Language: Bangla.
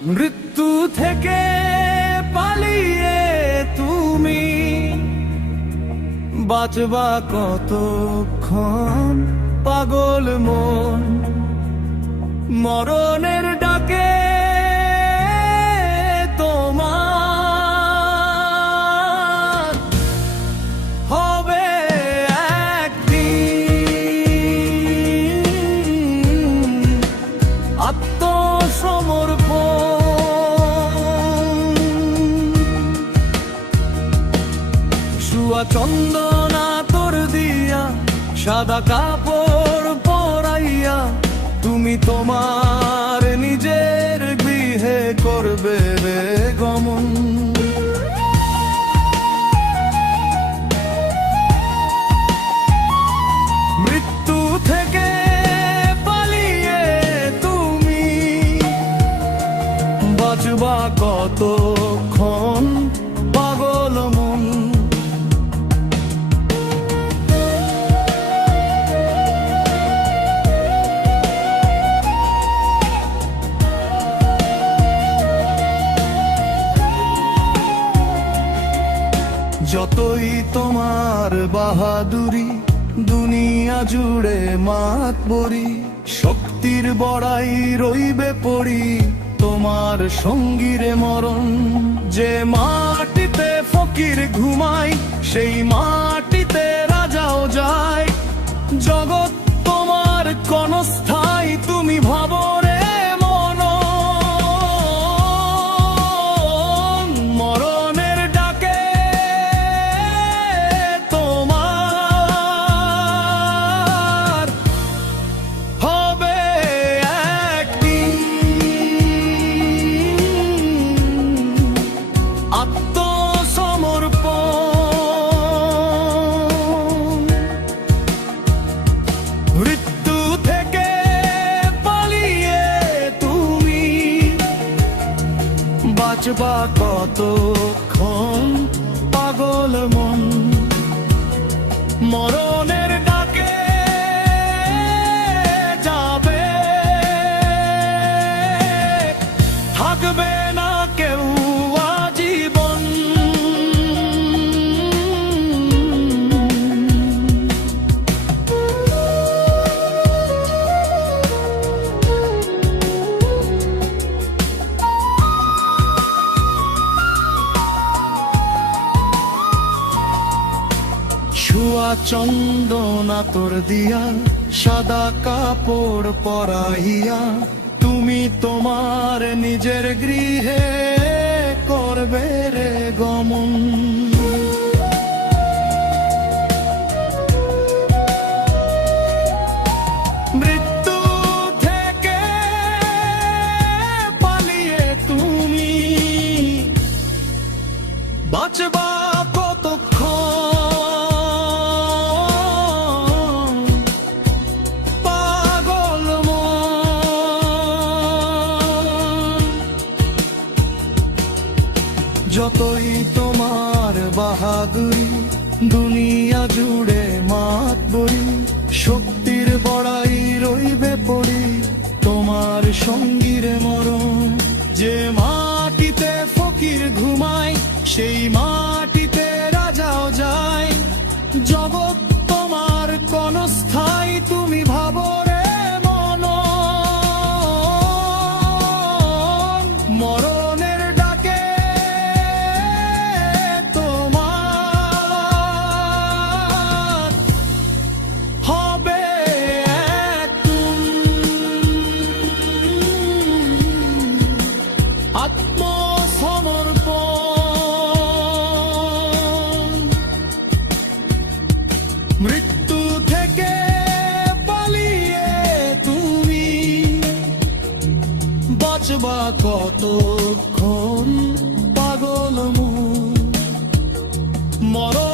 মৃত্যু থেকে পালিয়ে তুমি বাঁচবা কতক্ষণ পাগল মন, মরণের ডাকে তোমার হবে একদিন আত্মসমর্পণ। সুয়া চন্দনা তোর দিয়া সাদা কাপড় পরাইয়া তুমি তোমার নিজের গৃহে করবে রে গমন। মৃত্যু থেকে পালিয়ে তুমি বাঁচবা কতক্ষণ পাগল মন। যতই তোমার বাহাদুরি দুনিয়া জুড়ে মাতবরি, শক্তির বড়াই রইবে পড়ি তোমার সঙ্গীরে মরণ। যে মাটিতে ফকির ঘুমায় সেই মাটিতে রাজাও যায়। জগৎ তোমার ক্ষণস্থায়ী তুমি ভাবো রে মন। মরণের ডাকে তোমার হবে একদিন আত্মসমর্পণ। মৃত্যু থেকে পালিয়ে তুমি বাঁচবা কতক্ষণ পাগল মন। মরণের ডাকে যাবে, থাকবে না কেউ আজীবন। ছুয়া চন্দনা তোর দিয়া সাদা কাপড় পরাইয়া তুমি তোমার নিজের গৃহে করবে রে গমন। মৃত্যু থেকে পালিয়ে তুমি বাঁচবা কতক্ষণ পাগল মন। যতই তোমার বাহাদুরি দুনিয়া জুড়ে মাতবরি, শক্তির বড়াই রইবে পড়ি তোমার সঙ্গীরে মরণ। যে মাটিতে ফকির ঘুমায় সেই মাটিতে রাজাও যায়। জগৎ তোমার ক্ষণস্থায়ী তুমি ভাবো রে মন। মরণের ডাকে তোমার হবে একদিন আত্মসমর্পণ। মৃত্যু থেকে পালিয়ে তুমি বাঁচবা কতক্ষণ পাগল মন। মরণ